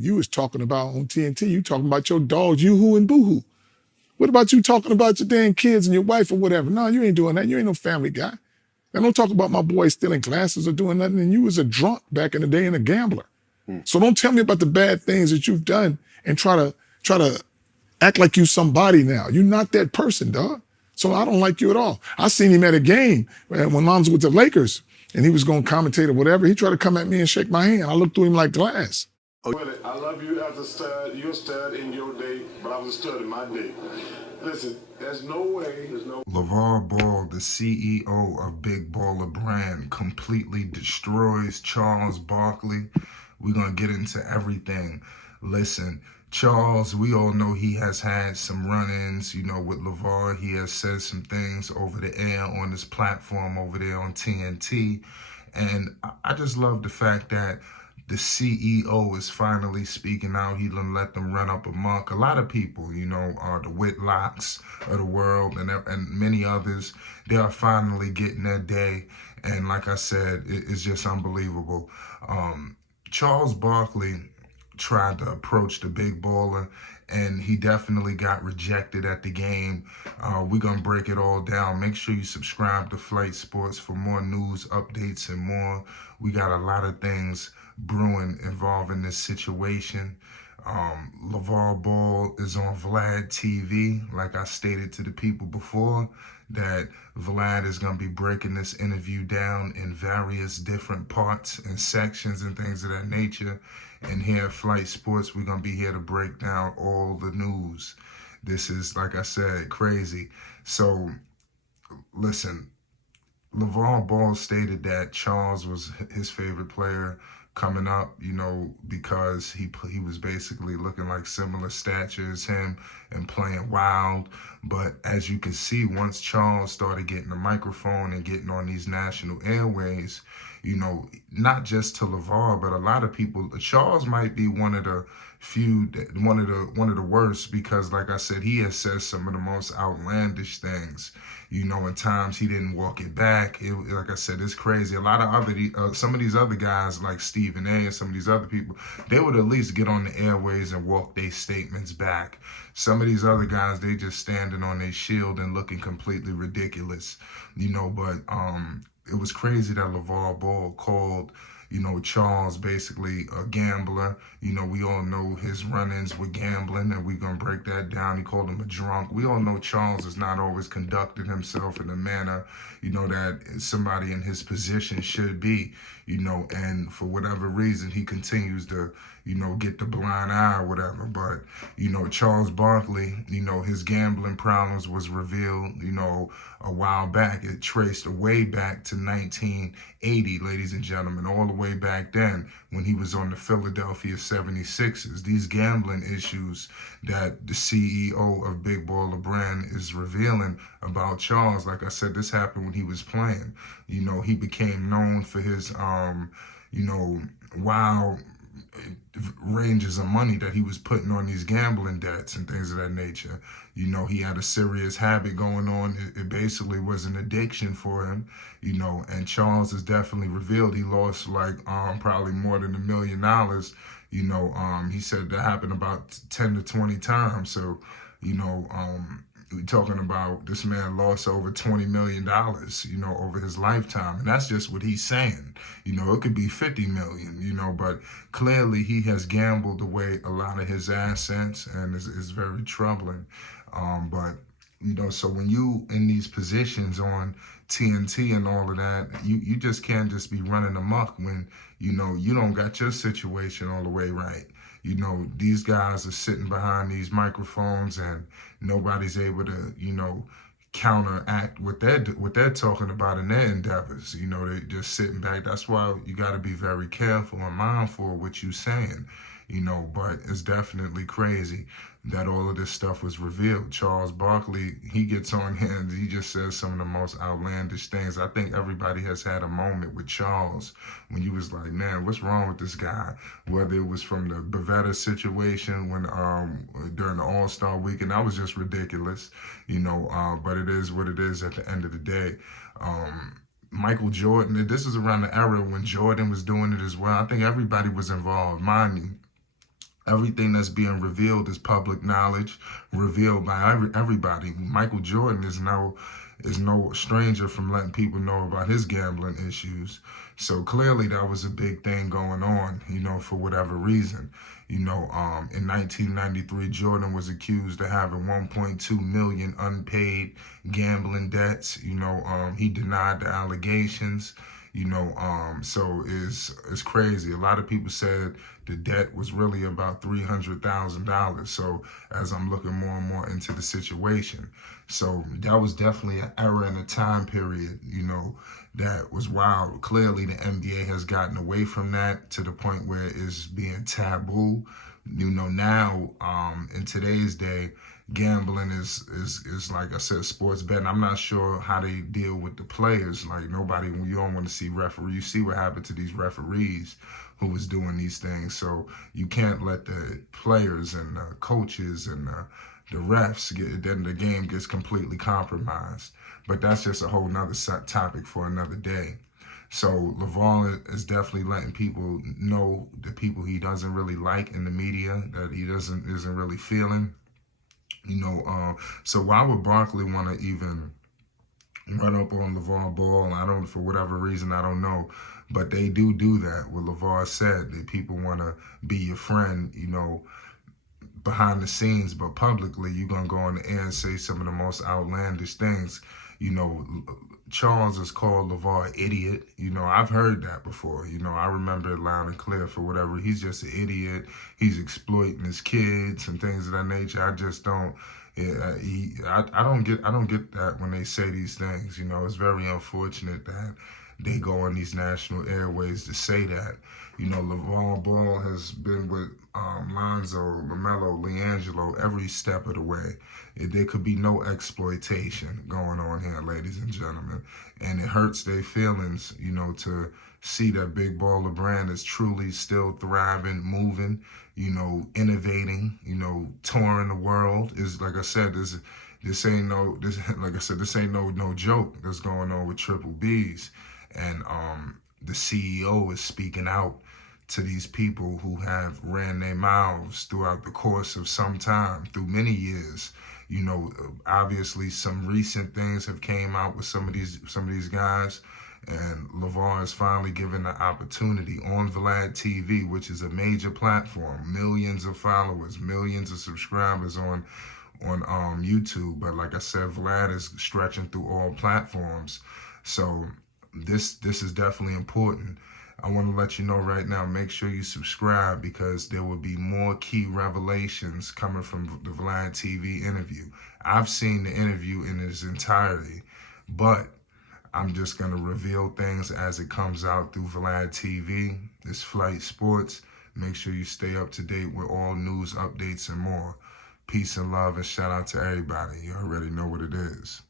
You was talking about on TNT, you talking about your dogs, Yoo-hoo and Boo-hoo. What about you talking about your damn kids and your wife or whatever? No, you ain't doing that. You ain't no family guy. And don't talk about my boy stealing glasses or doing nothing. And you was a drunk back in the day and a gambler. So don't tell me about the bad things that you've done and try to act like you somebody now. You're not that person, dog. So I don't like you at all. I seen him at a game when Mom was with the Lakers and he was going to commentate or whatever. He tried to come at me and shake my hand. I looked through him like glass. Willie, I love you as a stud. You're a stud in your day, but I was a stud in my day. Listen, there's no way, Lavar Ball, the CEO of Big Baller Brand, completely destroys Charles Barkley. We're going to get into everything. Listen, Charles, we all know he has had some run-ins, with Lavar. He has said some things over the air on his platform over there on TNT. And I just love the fact that the CEO is finally speaking out. He done let them run up amok. A lot of people, the Whitlocks of the world and many others, they are finally getting their day. And like I said, it's just unbelievable. Charles Barkley tried to approach the big baller, and he definitely got rejected at the game. We're going to break it all down. Make sure you subscribe to Flight Sports for more news, updates, and more. We got a lot of things brewing involving this situation. Lavar Ball is on Vlad TV. Like I stated to the people before, that Vlad is going to be breaking this interview down in various different parts and sections and things of that nature. And here at Flight Sports, we're going to be here to break down all the news. This is, like I said, crazy. So, listen, Lavar Ball stated that Charles was his favorite player coming up, because he was basically looking like similar stature as him and playing wild. But as you can see, once Charles started getting the microphone and getting on these national airways, not just to Lavar, but a lot of people, Charles might be one of the one of the worst, because like I said, he has said some of the most outlandish things. In times he didn't walk it back. Like I said, it's crazy. A lot of some of these other guys like Stephen A. and some of these other people, they would at least get on the airways and walk their statements back. Some of these other guys, they just standing on their shield and looking completely ridiculous, but it was crazy that Lavar Ball called Charles basically a gambler. We all know his run-ins with gambling, and we're going to break that down. He called him a drunk. We all know Charles has not always conducted himself in a manner, that somebody in his position should be, and for whatever reason, he continues to, get the blind eye or whatever. But, Charles Barkley, his gambling problems was revealed, a while back. It traced way back to 1980, ladies and gentlemen, all the way back then when he was on the Philadelphia 76ers. These gambling issues that the CEO of Big Baller Brand is revealing about Charles, like I said, this happened when he was playing. He became known for his, wild ranges of money that he was putting on these gambling debts and things of that nature. He had a serious habit going on. It basically was an addiction for him, and Charles has definitely revealed he lost like probably more than $1 million. He said that happened about 10 to 20 times. So, we're talking about this man lost over $20 million, over his lifetime. And that's just what he's saying. It could be 50 million, but clearly he has gambled away a lot of his assets, and it's very troubling. But so when you in these positions on TNT and all of that, you just can't just be running amok when, you don't got your situation all the way right. These guys are sitting behind these microphones and nobody's able to, counteract what they're talking about in their endeavors. They're just sitting back. That's why you got to be very careful and mindful of what you're saying. But it's definitely crazy that all of this stuff was revealed. Charles Barkley, he gets on here and he just says some of the most outlandish things. I think everybody has had a moment with Charles when you was like, man, what's wrong with this guy? Whether it was from the Bavetta situation when during the All-Star weekend, that was just ridiculous, but it is what it is at the end of the day. Michael Jordan, this is around the era when Jordan was doing it as well. I think everybody was involved. Mind you, Everything that's being revealed is public knowledge, revealed by everybody. Michael Jordan is no stranger from letting people know about his gambling issues. So clearly that was a big thing going on, for whatever reason. In 1993, Jordan was accused of having 1.2 million unpaid gambling debts. He denied the allegations. So it's crazy. A lot of people said the debt was really about $300,000. So as I'm looking more and more into the situation, so that was definitely an era and a time period, that was wild. Clearly, the NBA has gotten away from that to the point where it's being taboo. Now in today's day, gambling is like I said, sports betting. I'm not sure how they deal with the players. Like you don't want to see referee. You see what happened to these referees who was doing these things. So you can't let the players and the coaches and the refs then the game gets completely compromised. But that's just a whole nother topic for another day. So Lavar is definitely letting people know the people he doesn't really like in the media, that he isn't really feeling. So why would Barkley want to even run up on LeVar Ball? For whatever reason, I don't know. But they do that. What LeVar said, that people want to be your friend, behind the scenes, but publicly, you're going to go on the air and say some of the most outlandish things. Charles is called LeVar idiot. I've heard that before. I remember it loud and clear. For whatever, he's just an idiot. He's exploiting his kids and things of that nature. I just don't. I don't get that when they say these things. It's very unfortunate that they go on these national airways to say that. LeVar Ball has been with Lonzo, LaMelo, LiAngelo every step of the way. There could be no exploitation going on here, ladies and gentlemen. And it hurts their feelings, to see that Big Baller brand is truly still thriving, moving, innovating, touring the world. Is like I said, this ain't no joke that's going on with Triple B's. And the CEO is speaking out to these people who have ran their mouths throughout the course of some time, through many years. Obviously some recent things have came out with some of these guys, and LeVar is finally given the opportunity on Vlad TV, which is a major platform, millions of followers, millions of subscribers on YouTube. But like I said, Vlad is stretching through all platforms. So this is definitely important. I want to let you know right now, make sure you subscribe, because there will be more key revelations coming from the Vlad TV interview. I've seen the interview in its entirety, but I'm just going to reveal things as it comes out through Vlad TV. This Flight Sports. Make sure you stay up to date with all news, updates, and more. Peace and love, and shout out to everybody. You already know what it is.